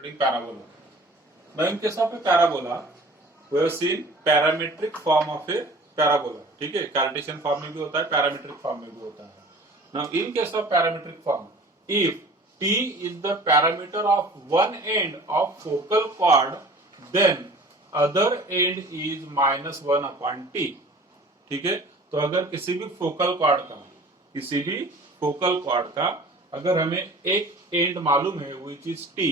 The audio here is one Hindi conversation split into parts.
including parabola. Now in case of a parabola, we have seen parametric form of a parabola. ठीक है, कार्टेशियन फॉर्म में भी होता है, पैरामीट्रिक फॉर्म में भी होता है. Now in case of parametric form, if t is the parameter of one end of focal chord, then other end is -1 upon t. ठीक है, तो अगर किसी भी फोकल कॉर्ड का अगर हमें एक एंड मालूम है which is t,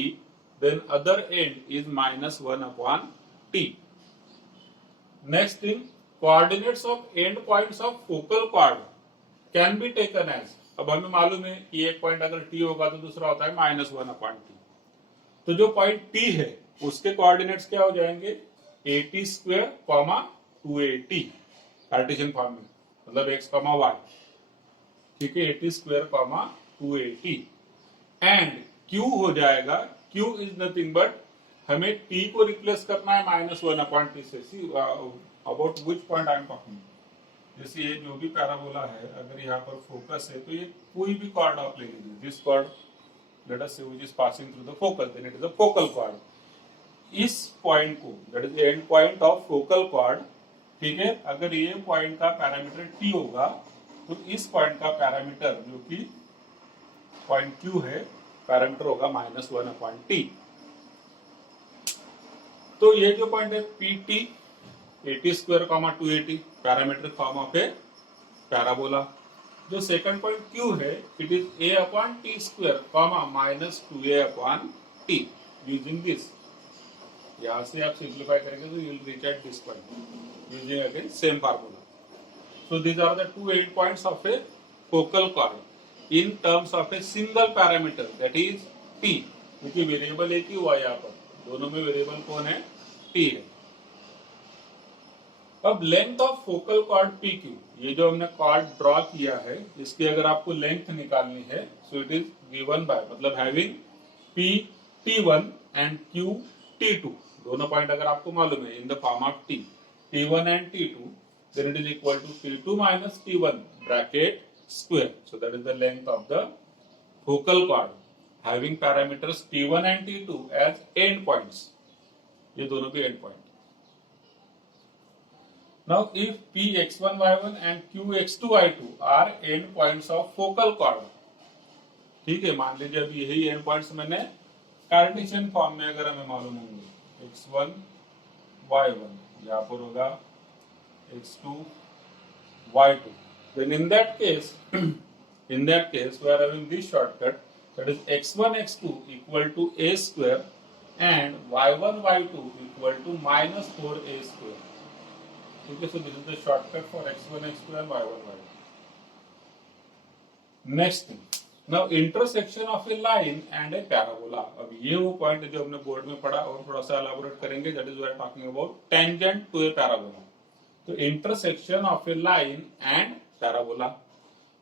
then other end is -1 upon t. Next thing, coordinates of end points of focal chord can be taken as, अब हमें मालूम है कि एक पॉइंट अगर t होगा तो दूसरा होता है -1 upon t. तो जो पॉइंट t है उसके कोऑर्डिनेट्स क्या हो जाएंगे, at² 2at, कार्टेशियन फॉर्म में, मतलब x, y. ठीक है, at² 2at. एंड q हो जाएगा, q इज नथिंग बट हमें t को रिप्लेस करना है -1 upon t से. See about which point I am talking. जैसे ये जो भी पैराबोला है, अगर यहाँ पर फोकस है तो ये कोई भी कॉर्ड आप ले लीजिए, this cord let us say which is passing through the focal, then it is a focal chord. इस पॉइंट को, that is end point of focal chord, ठीक है, अगर ये पॉइंट का पैरामीटर t होगा तो इस पॉइंट का पैरामीटर जो कि पॉइंट q है, पैरामीटर होगा -1 upon t. तो ये जो पॉइंट है pt, at² 2at, parametric form of A parabola. जो सेकंड पॉइंट q है, it is a upon t² -2a upon t. Using this, यहां से आप सिंप्लीफाई करेंगे तो you will reach at this point using again same formula. So these are the two end points of a focal chord in terms of a single parameter, that is t. क्योंकि वेरिएबल एक ही हुआ यहाँ पर, दोनों में वेरिएबल कौन है, t है. अब length of focal cord PQ, ये जो हमने कॉर्ड ड्रॉ किया है, इसकी अगर आपको लेंथ निकालनी है, so it is given by, मतलब having P T1 and Q T2, दोनों पॉइंट अगर आपको मालूम है in the form of T, T1 and T2, then it is equal to T2 minus T1 bracket square. So that is the length of the focal chord having parameters T1 and T2 as end points. ये दोनों भी end point. Now if P(x1, y1) and Q(x2, y2) are end points of focal chord, ठीक है, मान लीजिए अभी यही end points मैंने कार्टेशियन फॉर्म में अगर हमें मालूम होंगे, x1, y1, यहाँ पर होगा x2, y2, then in that case we are having this shortcut, that is x1, x2 equal to a square and y1, y2 equal to -4a square. Okay, so this is the shortcut for x1, x2 and y1, y2. Next thing, now intersection of a line and a parabola. अब ये वो पॉइंट जो हमने बोर्ड में पढ़ा और थोड़ा सा एलाबोरेट करेंगे, that is we are talking about tangent to a parabola. तो intersection of A line and parabola.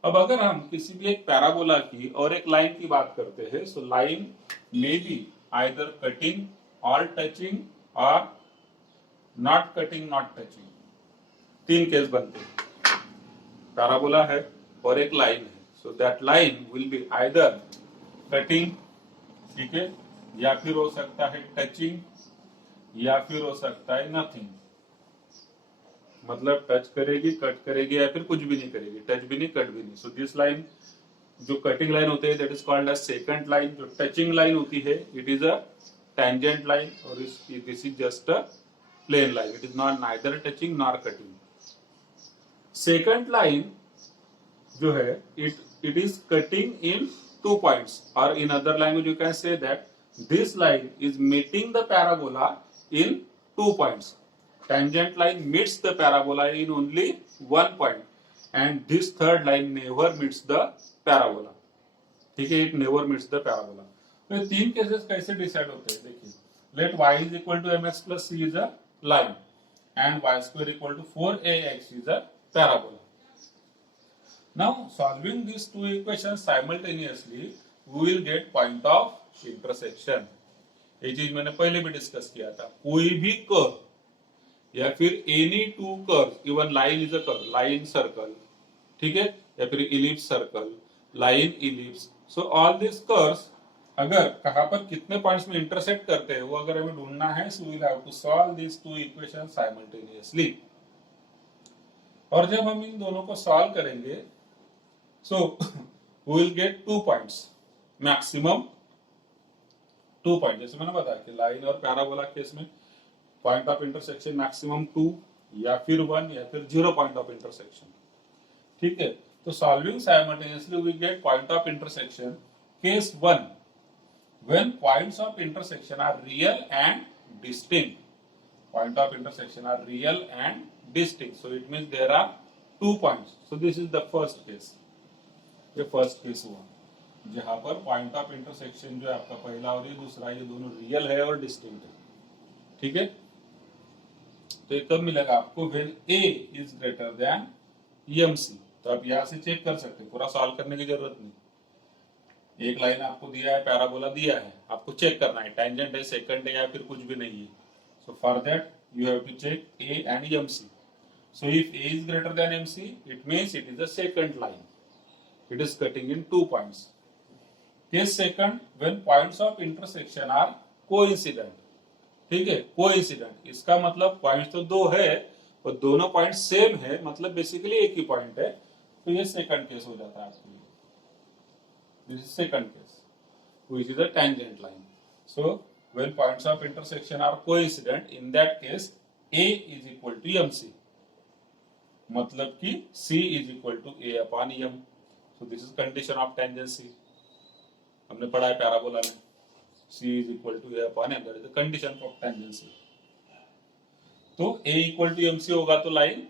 अब अगर हम किसी भी एक पैराबोला की और एक लाइन की बात करते हैं, so line may be either cutting और टचिंग और नॉट कटिंग नॉट टचिंग. तीन केस बनते हैं. पैराबोला है और एक लाइन है, so that line will be either cutting, ठीक है, या फिर हो सकता है टचिंग, या फिर हो सकता है नथिंग, मतलब टच करेगी, कट करेगी, या फिर कुछ भी नहीं करेगी, टच भी नहीं, कट भी नहीं. सो दिस लाइन, जो कटिंग लाइन होती है, that is called as secant line. जो टचिंग लाइन होती है, it is a tangent line, और this is just a plain line, it is not neither touching nor cutting. Secant line जो है, it is cutting in 2 points, और in other language you can say that this line is meeting the parabola in 2 points. Tangent line meets the parabola in only 1 point, and this third line never meets the parabola. ठीक है, it never meets the parabola. तो ये तीन केसेस कैसे डिसाइड होते हैं, देखिए. Let y is equal to mx plus c is a line, and y square equal to 4ax is a parabola. Now solving these two equations simultaneously, we will get point of intersection. ये चीज मैंने पहले भी डिस्कस किया था. कोई भी कर्व या फिर any two curve, even line is a curve, line circle, ठीक है, या फिर ellipse circle, line ellipse. So all this curves अगर कहां पर कितने पॉइंट्स में इंटरसेक्ट करते हैं वो अगर हमें ढूंढना है, so we will have to solve this two equation simultaneously. और जब हम इन दोनों को सॉल्व करेंगे so we will get 2 points, maximum 2 point. जैसे मैंने बताया कि लाइन और पैराबोला केस में पॉइंट ऑफ इंटरसेक्शन मैक्सिमम 2 या फिर 1 या फिर 0 पॉइंट ऑफ इंटरसेक्शन। ठीक है, तो solving simultaneously we get point of intersection case 1 when points of intersection are real and distinct. Point of intersection are real and distinct, so it means there are 2 points. So this is the first case, ये फर्स्ट केस हुआ जहां पर पॉइंट ऑफ इंटरसेक्शन जो है आपका पहला और ये दूसरा, ये दोनों रियल है और डिस्टिंक्ट है। ठीक है, तो ये कब मिलेगा आपको, when a is greater than EMC। तो आप यहां से चेक कर सकते हैं, पूरा सॉल्व करने की जरूरत नहीं। एक लाइन आपको दिया है, पैराबोला दिया है, आपको चेक करना है टेंजेंट है, सेकंड है या फिर कुछ भी नहीं है। So for that you have to check A and MC. So if A is greater than MC it means it is the secant line, it is cutting in 2 points. Case second when points of intersection are coincident. ठीक है, कोइंसिडेंट इसका मतलब पॉइंट्स तो 2 है और दोनों पॉइंट सेम है, मतलब बेसिकली एक ही पॉइंट है, तो ये सेकंड केस हो जाता है आपके लिए। This is second case, which is a tangent line. So, when points of intersection are coincident, in that case, A is equal to MC. मतलब कि C is equal to A upon M. So, this is condition of tangency. हमने पढ़ा है पैराबोला में, C is equal to A upon M. That is the condition of tangency. तो A equal to MC होगा तो लाइन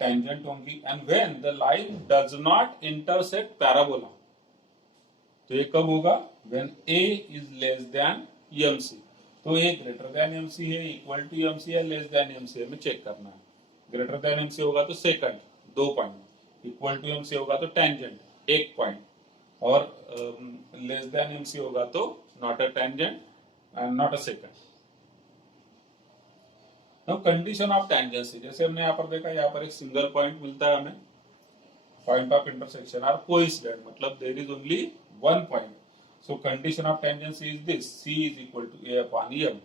tangent होगी, and when the line does not intersect parabola. तो ये कब होगा, when A is less than EMC। तो ये ग्रेटर देन MC है, इक्वल टू EMC है, लेस देन EMC है, हमें चेक करना है। ग्रेटर देन MC होगा तो secant 2 point, equal to EMC होगा तो टेंजेंट 1 पॉइंट, और लेस देन MC होगा तो not a tangent and not a secant. Now condition of tangency, जैसे हमने यहाँ पर देखा, यहाँ पर एक सिंगल पॉइंट मिलता है हमें, point of intersection are coincident, मतलब there is only 1 point. So condition of tangency is this: C is equal to A upon M.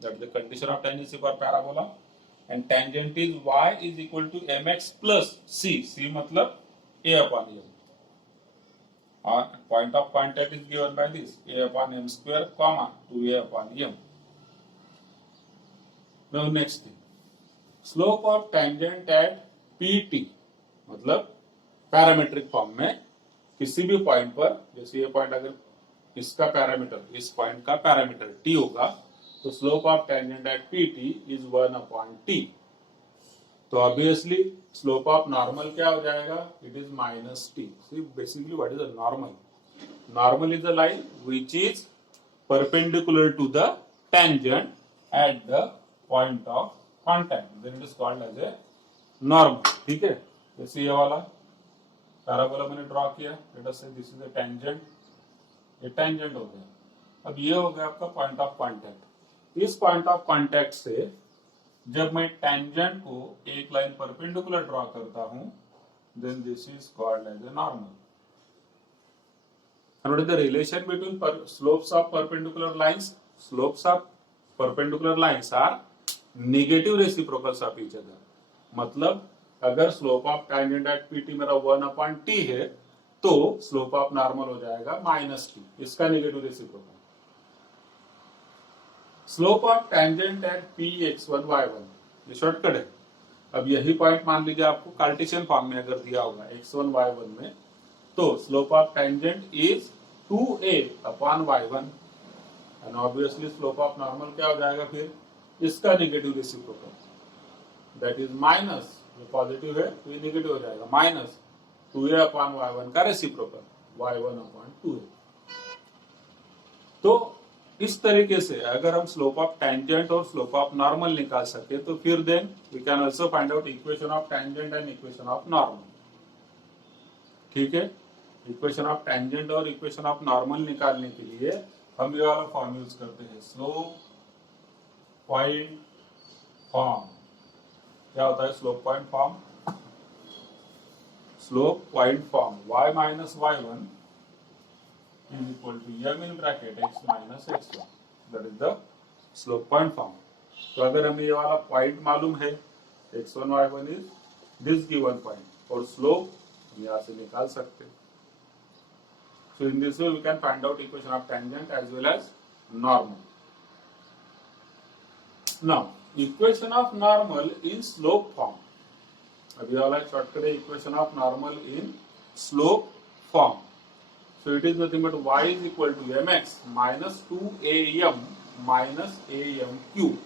That is the condition of tangency for parabola. And tangent is Y is equal to MX plus C. C मतलब A upon M. Point of contact is given by this: A upon M square, comma 2A upon M. Now next thing, slope of tangent at PT, मतलब पैरामीट्रिक फॉर्म में किसी भी पॉइंट पर, जैसे ये पॉइंट अगर इसका पैरामीटर, इस पॉइंट का पैरामीटर t होगा, तो slope of tangent at PT is 1 upon t। तो ऑब्वियसली स्लोप ऑफ नॉर्मल क्या हो जाएगा, it is minus t। Basically what is a normal? Normal is a line which is perpendicular to the tangent at the point of contact, then it is called as a normal. ठीक है, जैसे ये वाला पैराबोला मैंने ड्रॉ किया, लेट अस से दिस इज अ टेंजेंट, ये टेंजेंट हो गया। अब ये हो गया आपका पॉइंट ऑफ कांटेक्ट। इस पॉइंट ऑफ कांटेक्ट से जब मैं टेंजेंट को एक लाइन परपेंडिकुलर ड्रॉ करता हूं, then this is called as a normal. And what is the relation between slopes of perpendicular lines? Slopes of perpendicular lines are negative reciprocals of each other. मतलब अगर slope of tangent at PT मेरा 1 अपॉन t है, तो स्लोप ऑफ नॉर्मल हो जाएगा -t, इसका negative reciprocal. Slope of tangent eight Px1 y1, ये शॉर्टकट है। अब यही पॉइंट मान लीजिए आपको कार्टेशियन फॉर्म में अगर दिया होगा x1 y1 में, तो slope of tangent is 2a upon y1, and obviously slope of normal क्या हो जाएगा फिर, इसका negative reciprocal, that is minus, ये पॉजिटिव है तो ये नेगेटिव हो जाएगा, माइनस 2a अपॉन y1 का रेसिप्रोकल y1 अपॉन 2a। तो इस तरीके से अगर हम स्लोप ऑफ टेंजेंट और स्लोप ऑफ नॉर्मल निकाल सके, तो फिर then we can also find out equation of tangent and equation of normal. ठीक है, इक्वेशन ऑफ टेंजेंट और इक्वेशन ऑफ नॉर्मल निकालने के लिए हम ये वाला फॉर्म यूज करते हैं, स्लोप पॉइंट फॉर्म। क्या होता है slope point form? Slope point form y minus y1 is equal to m in bracket x minus x1. That is the slope point form. तो अगर हमें ये वाला पॉइंट मालूम है x1 y1 is this given point और स्लोप हम यहाँ से निकाल सकते हैं. So in this way we can find out equation of tangent as well as normal. Now equation of normal in slope form. अभी वाला शॉर्टकट है equation of normal in slope form. So it is nothing but y is equal to mx minus 2am minus am cube.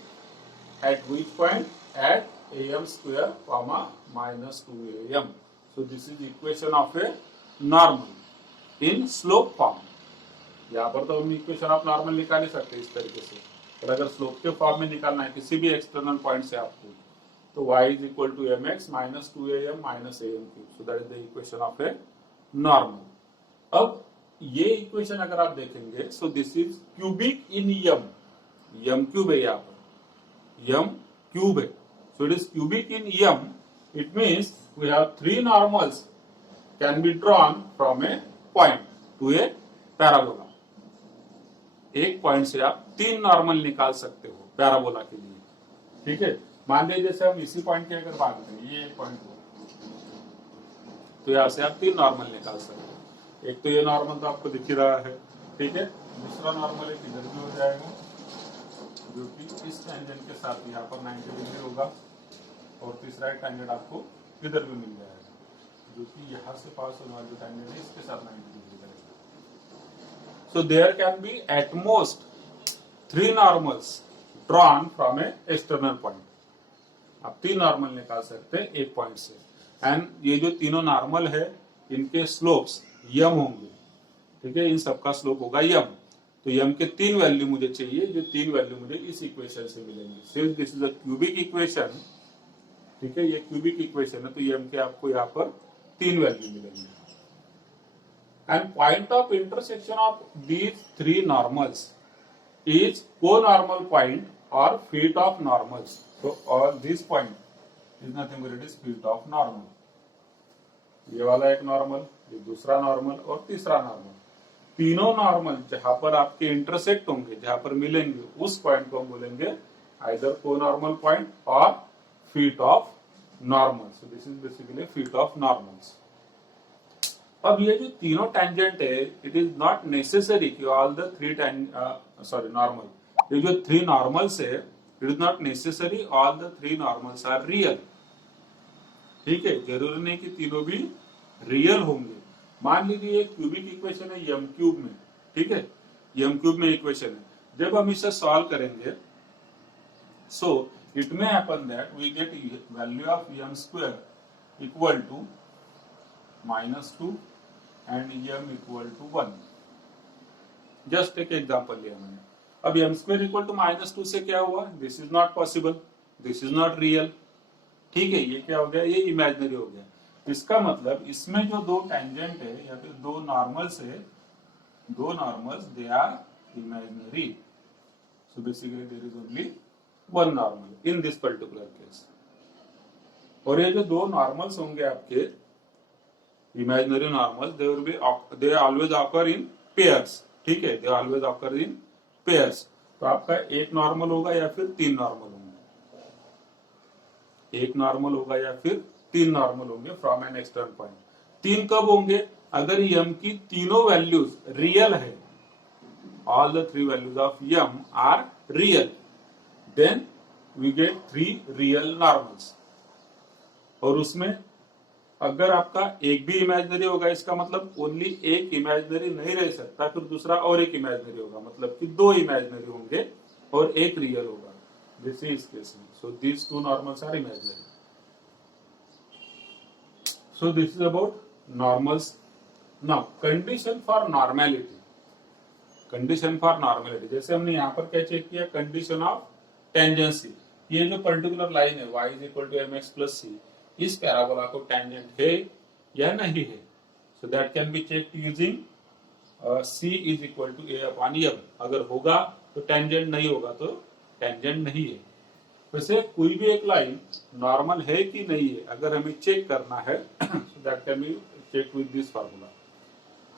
At which point? At am square comma minus 2am. So this is equation of a normal in slope form. यहाँ पर तो हम इक्वेशन ऑफ नॉर्मल निकाल ही सकते हैं इस तरीके से, पर अगर स्लोप के फॉर्म में निकालना है किसी भी एक्सटर्नल पॉइंट से आपको, तो y is equal to mx minus 2am minus am cube. So that is the equation of a normal. अब ये इक्वेशन अगर आप देखेंगे, so this is cubic in m cube है यहाँ पर, m क्यूब है. So it is cubic in m. It means we have three normals can be drawn from a point to a parabola. एक पॉइंट से आप तीन नॉर्मल निकाल सकते हो पैराबोला के लिए. ठीक है, मान लीजिए जैसे हम इसी पॉइंट की अगर बात करें, ये एक पॉइंट हो, तो यहाँ से आप तीन नॉर्मल निकाल सकते हो. एक तो ये नॉर्मल तो आपको दिख ही रहा है. ठीक है, दूसरा नॉर्मल एक इधर भी हो जाएगा जो कि इस टेंजेंट के साथ यहाँ पर 90 डिग्री होगा, और तीसरा एक टेंजेंट आपको इधर भी मिल जाएगा जो कि यहाँ से पास होने वाली टेंजेंट है इसके साथ 90 डिग्री करेगा. So there can be at most three normals drawn from a external point. आप तीन नॉर्मल निकाल सकते हैं एक पॉइंट से. एंड ये जो तीनों नॉर्मल है इनके स्लोप्स यम होंगे. ठीक है, इन सबका स्लोप होगा यम. तो यम के तीन वैल्यू मुझे चाहिए, जो तीन वैल्यू मुझे इस इक्वेशन से मिलेंगे. Since this is a cubic equation, ठीक है, ये क्यूबिक इक्वेशन है, तो यम के आपको यहाँ पर तीन वैल्यू मिलेंगे. And point of intersection of these three normals is co-normal point or feet of normals. So all this point is nothing but it is feet of normal. ये वाला एक नॉर्मल, ये दूसरा नॉर्मल और तीसरा नॉर्मल. तीनों नॉर्मल जहां पर आपके इंटरसेक्ट होंगे, जहां पर मिलेंगे, उस पॉइंट को हम बोलेंगे either co-normal point or feet of normal. So this is basically feet of normals. अब ये जो तीनों टेंजेंट है, इट इज नॉट नेसेसरी कि ऑल द थ्री नॉर्मल, ये जो थ्री नॉर्मल्स है, it is not necessary all the three normals are real. ठीक है, जरूरी नहीं कि तीनों भी रियल होंगे. मान लीजिए एक क्यूबिक इक्वेशन है यम क्यूब में. ठीक है, यम क्यूब में इक्वेशन है. जब हम इसे सॉल्व करेंगे, so it may happen that we get value of M square equal to -2 and m equal to 1. Just एक एग्जांपल लिया मैंने. अब m स्क्वायर इक्वल टू -2 से क्या हुआ? This is not possible, this is not real. ठीक है, ये क्या हो गया? ये इमेजिनरी हो गया. इसका मतलब इसमें जो दो टेंजेंट है या फिर दो नॉर्मल्स है, दो normals they are imaginary. So basically there is only one normal in this particular case. और ये जो दो नॉर्मल्स होंगे आपके imaginary normals, they always occur in pairs. ठीक है, they always occur in pairs. तो आपका एक नॉर्मल होगा या फिर तीन नॉर्मल होंगे, एक नॉर्मल होगा या फिर तीन नॉर्मल होंगे फ्रॉम एन एक्सटर्नल पॉइंट. तीन कब होंगे? अगर यम की तीनों वैल्यूज रियल है, all the three values of M are real, then we get three real normals. और उसमें अगर आपका एक भी इमेजिनरी होगा, इसका मतलब ओनली एक इमेजिनरी नहीं रह सकता, फिर दूसरा और एक इमेजिनरी होगा, मतलब कि दो इमेजिनरी होंगे और एक रियल होगा. This is case. So these two normals are imaginary. So this is about normals. Now condition for normality. Condition for normality, जैसे हमने यहाँ पर क्या चेक किया? Condition of tangency. ये जो पर्टिकुलर लाइन है y is equal to mx plus c, इस पैराबोला को टेंजेंट है या नहीं है? So that can be checked using c is equal to a upon m. अगर होगा तो टेंजेंट, नहीं होगा तो टेंजेंट नहीं है. वैसे कोई भी एक लाइन नॉर्मल है कि नहीं है अगर हमें चेक करना है, so that can be checked with this formula.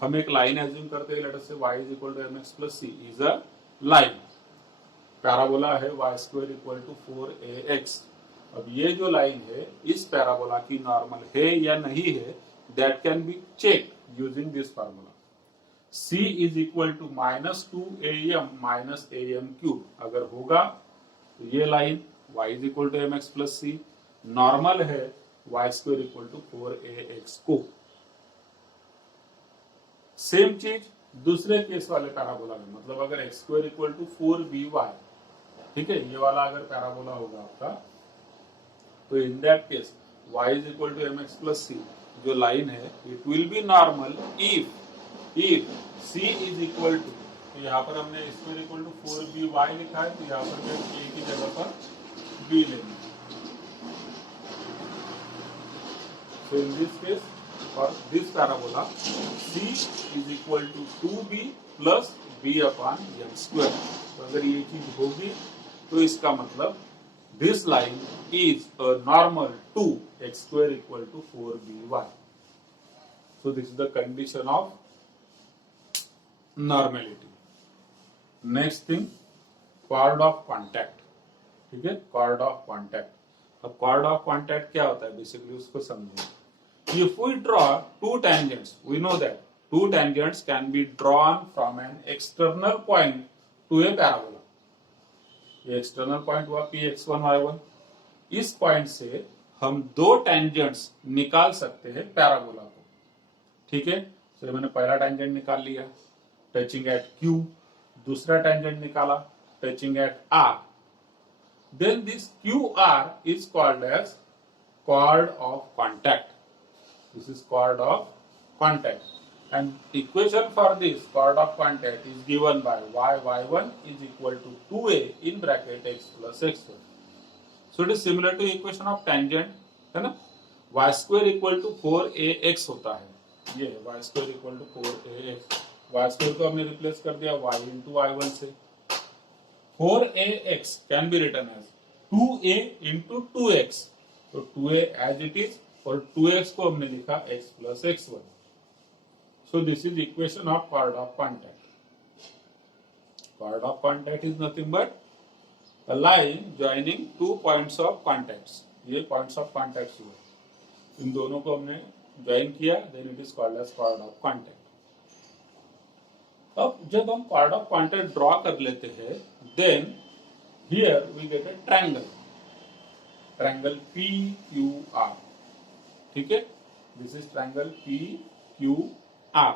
हम एक लाइन एज्यूम करते हैं, late us say y is equal to mx plus c is a line, parabola है y square equal to 4ax। अब ये जो लाइन है इस पैराबोला की नॉर्मल है या नहीं है, that can be check using this formula. c is equal to -2am minus am cube अगर होगा तो ये line y is equal to mx plus c, normal है y square equal to 4ax को। सेम चीज दूसरे केस वाले पैराबोला में, मतलब अगर x square equal to 4by, ठीक है, ये वाला अगर पैराबोला होगा आपका, तो in that case y is equal to mx plus c जो लाइन है it will be normal if c is equal to, तो यहाँ पर हमने स्क्वायर इक्वल टू 4by लिखा है, तो यहाँ पर a की जगह पर b लेंगे। So in this case, for this parabola, c is equal to 2b plus b upon m square। तो अगर ये चीज होगी तो इसका मतलब this line is a normal to x square equal to 4by। So this is the condition of normality। Next thing, chord of contact, ठीक है, chord of contact। अब chord of contact क्या होता है बेसिकली उसको समझें। If we draw two tangents, we know that two tangents can be drawn from an external point to a parabola। ये external point हुआ Px1 y1। इस पॉइंट से हम दो टेंजेंट्स निकाल सकते हैं पैराबोला को, ठीक है। तो मैंने पहला टेंजेंट निकाल लिया टचिंग एट Q, दूसरा टेंजेंट निकाला touching at R। Then this QR is called as chord of contact। This is chord of contact, and equation for this chord of contact is given by y1 is equal to 2a in bracket x plus x1। So it is similar to equation of tangent, है ना। y square equal to 4ax होता है, ये y square equal to 4ax। y square को हमने रिप्लेस कर दिया y into y1 से। 4ax can be written as 2a into 2x, तो 2a as it is और 2x को हमने लिखा x plus x1। So this is equation of chord of contact। Chord of contact is nothing but a line joining two points of contacts। ये points of contacts हुए, इन दोनों को हमने ज्वाइन किया, then it is called as chord of contact। अब जब हम chord of contact ड्रॉ कर लेते हैं, then here we get a triangle, triangle PQR, ठीक है। This is triangle PQR।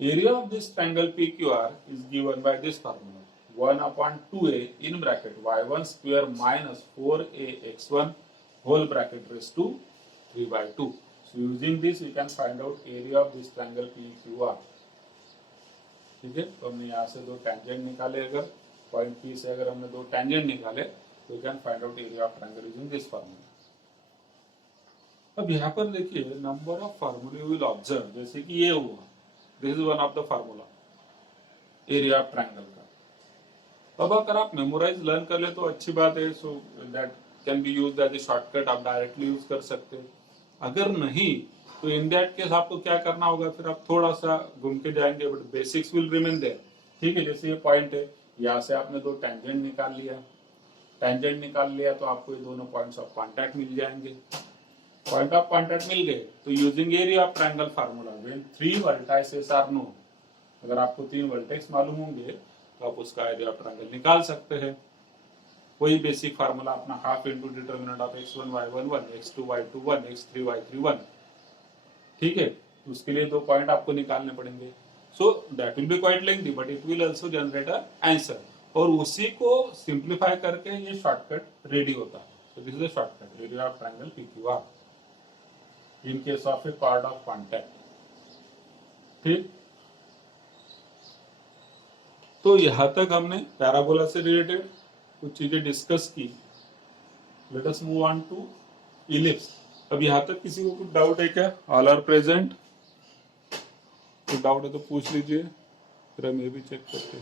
Area of this triangle PQR is given by this formula 1/2a in bracket y1 square minus 4ax1 whole bracket raise to 3/2। So using this we can find out area of this triangle PQR, ठीक है। तो हमने यहाँ से दो टेंजेंट निकाले, अगर पॉइंट P से अगर हमने दो टेंजेंट निकाले तो we can find out area of triangle using this formula. अब यहाँ पर देखिए नंबर ऑफ फार्मूले विल ऑब्जर्व, जैसे कि ये हुआ, this is one of the formula area of triangle का। अब अगर आप मेमोराइज लर्न कर ले तो अच्छी बात है, so that can be used as a shortcut, आप डायरेक्टली यूज कर सकते हैं। अगर नहीं तो इन दैट केस आपको क्या करना होगा, फिर आप थोड़ा सा घूम के जाएंगे, but basics will remain there, ठीक है। जैसे ये पॉइंट है, यहाँ से आपने दो टेंजेंट निकाल लिया, टेंजेंट निकाल लिया तो आपको ये दोनों पॉइंट्स ऑफ कॉन्टैक्ट मिल जाएंगे। पॉइंट ऑफ कॉन्टैक्ट मिल गए तो using area of triangle formula when 3 vertices are known, अगर आपको 3 वर्टेक्स मालूम होंगे तो आप उसका एरिया ऑफ ट्रायंगल निकाल सकते हैं। वही बेसिक फार्मूला अपना half into determinant of x1 y1 1 x2 y2 1 x3 y3 1, ठीक है। उसके लिए दो पॉइंट आपको निकालने पड़ेंगे। So that will be quite lengthy but it will also generate a answer, और उसी को सिंप्लीफाई करके ये शॉर्टकट रेडी होता है। सो this is a shortcut area of triangle PQR in case of a chord of contact, ठीक। तो यहां तक हमने पैराबोला से रिलेटेड कुछ चीजें डिस्कस की। Let us move on to ellipse. अब यहां तक किसी को कुछ डाउट है क्या? All are present? कुछ डाउट है तो पूछ लीजिए, फिर हम ये भी चेक करते हैं।